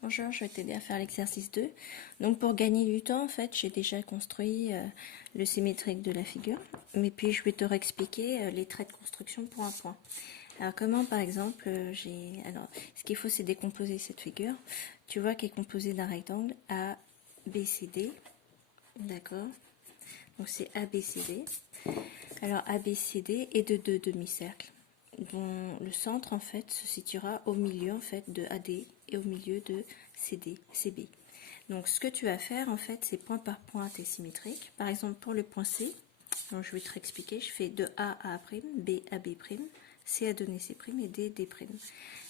Bonjour, je vais t'aider à faire l'exercice 2. Donc pour gagner du temps, en fait, j'ai déjà construit le symétrique de la figure. Mais puis je vais te réexpliquer les traits de construction point à point. Alors comment par exemple, ce qu'il faut c'est décomposer cette figure. Tu vois qu'elle est composée d'un rectangle A, B, C, D. D'accord. Donc c'est A, B, C, D. Alors A, B, C, D et de deux demi-cercles, dont le centre en fait se situera au milieu en fait de AD et au milieu de CD, CB. Donc ce que tu vas faire en fait, c'est point par point tes symétriques. Par exemple pour le point C, donc je vais te réexpliquer, je fais de A à A', B à B', C à donner C' et D, D'.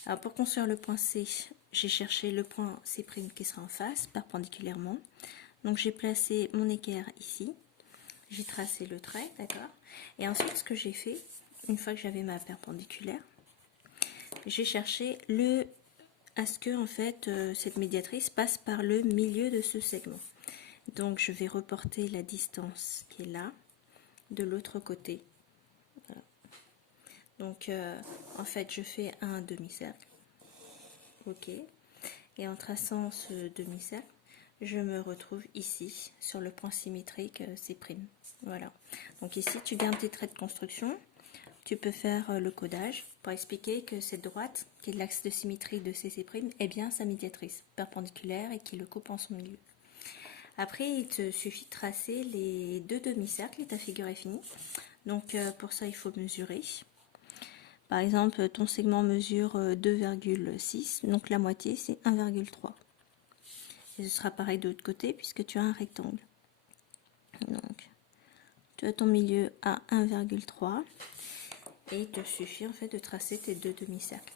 Alors pour construire le point C, j'ai cherché le point C' qui sera en face, perpendiculairement. Donc j'ai placé mon équerre ici. J'ai tracé le trait, d'accord. Et ensuite, ce que j'ai fait, une fois que j'avais ma perpendiculaire, j'ai cherché à ce que en fait cette médiatrice passe par le milieu de ce segment. Donc, je vais reporter la distance qui est là, de l'autre côté. Voilà. Donc, en fait, je fais un demi-cercle. Ok. Et en traçant ce demi-cercle, je me retrouve ici sur le point symétrique C'. Voilà. Donc ici, tu gardes tes traits de construction. Tu peux faire le codage pour expliquer que cette droite, qui est l'axe de symétrie de CC', est bien sa médiatrice perpendiculaire et qui le coupe en son milieu. Après, il te suffit de tracer les deux demi-cercles et ta figure est finie. Donc pour ça, il faut mesurer. Par exemple, ton segment mesure 2,6, donc la moitié, c'est 1,3. Et ce sera pareil de l'autre côté puisque tu as un rectangle. Donc, tu as ton milieu à 1,3 et il te suffit en fait de tracer tes deux demi-cercles.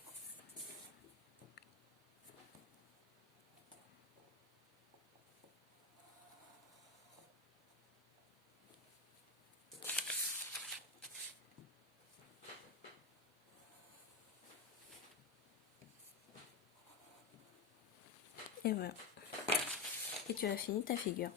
Et voilà. Et tu as fini ta figure.